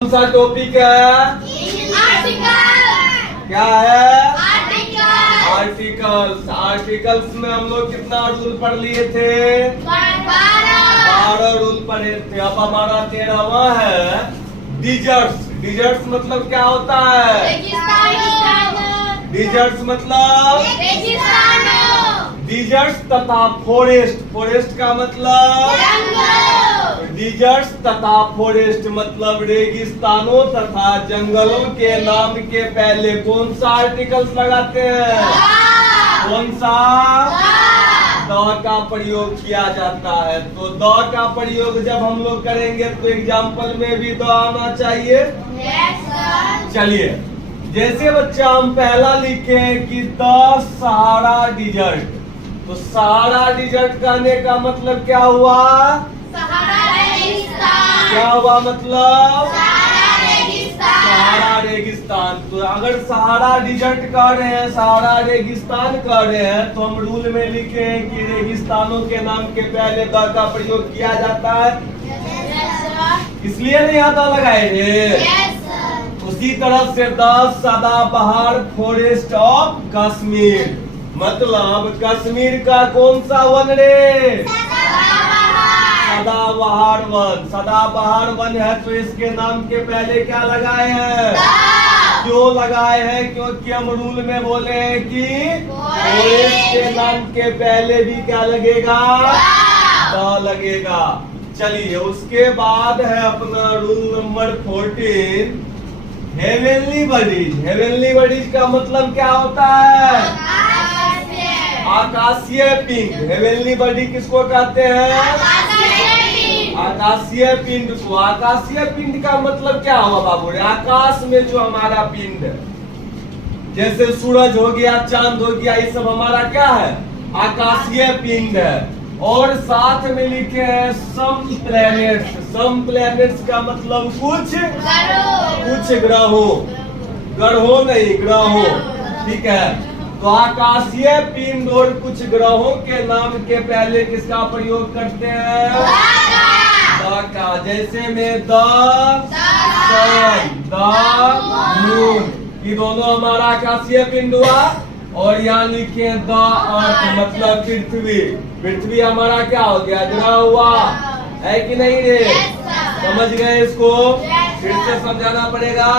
कौन सा टॉपिक है? आर्टिकल। क्या है? आर्टिकल। आर्टिकल्स। आर्टिकल्स में हम लोग कितना रूल पढ़ लिए थे? 12 रूल पढ़े थे। अब हमारा 13वां है डिजर्ट्स। डिजर्ट्स मतलब क्या होता है? डिजर्ट्स मतलब डिजर्ट्स तथा फॉरेस्ट। फॉरेस्ट का मतलब डिजर्ट्स तथा फॉरेस्ट मतलब रेगिस्तानों तथा जंगलों के नाम के पहले कौन सा आर्टिकल्स लगाते हैं? कौन सा? द का प्रयोग किया जाता है। तो द का प्रयोग जब हम लोग करेंगे तो एग्जाम्पल में भी द आना चाहिए। चलिए, जैसे बच्चा हम पहला लिखे कि द सहारा डिजर्ट। तो सहारा डिजर्ट कहने का मतलब क्या हुआ? क्या हुआ मतलब? सहारा रेगिस्तान। तो अगर सहारा डिजर्ट कर रहे हैं, सहारा रेगिस्तान कर रहे हैं, तो हम रूल में लिखे हैं कि रेगिस्तानों के नाम के पहले द का प्रयोग किया जाता है। इसलिए नहीं आता लगाए थे। उसी तरह से द सदाबहार फॉरेस्ट ऑफ कश्मीर मतलब कश्मीर का कौन सा वन रे? सदाबहार वन। सदाबहार वन है तो इसके नाम के पहले क्या लगाए हैं? क्यों लगाए हैं? क्योंकि हम रूल में बोले हैं कि फॉरेस्ट के नाम के पहले भी क्या लगेगा? द लगेगा। चलिए, उसके बाद है अपना rule number 14 heavenly buddies. Heavenly buddies का मतलब क्या होता है? आकाशीय पिंड। हेवनली बडी किसको कहते हैं? आकाशीय पिंड को। आकाशीय पिंड का मतलब क्या हुआ बाबू? आकाश में जो हमारा पिंड है, जैसे सूरज हो गया, चांद हो गया, ये सब हमारा क्या है? आकाशीय पिंड है। और साथ में लिखे हैं सम प्लैनेट्स। सम प्लैनेट्स का मतलब कुछ ग्रहों। ग्रहों नहीं, ग्रहों। ठीक है। तो आकाशीय पिंड और कुछ ग्रहों के नाम के पहले किसका प्रयोग करते हैं? द का। जैसे में द सन, द मून, ये दोनों हमारा आकाशीय पिंड हुआ। और यहाँ लिखे द अर्थ मतलब पृथ्वी। पृथ्वी हमारा क्या हो गया? ग्रह हुआ है कि नहीं रे? समझ गए इसको? फिर से समझाना पड़ेगा।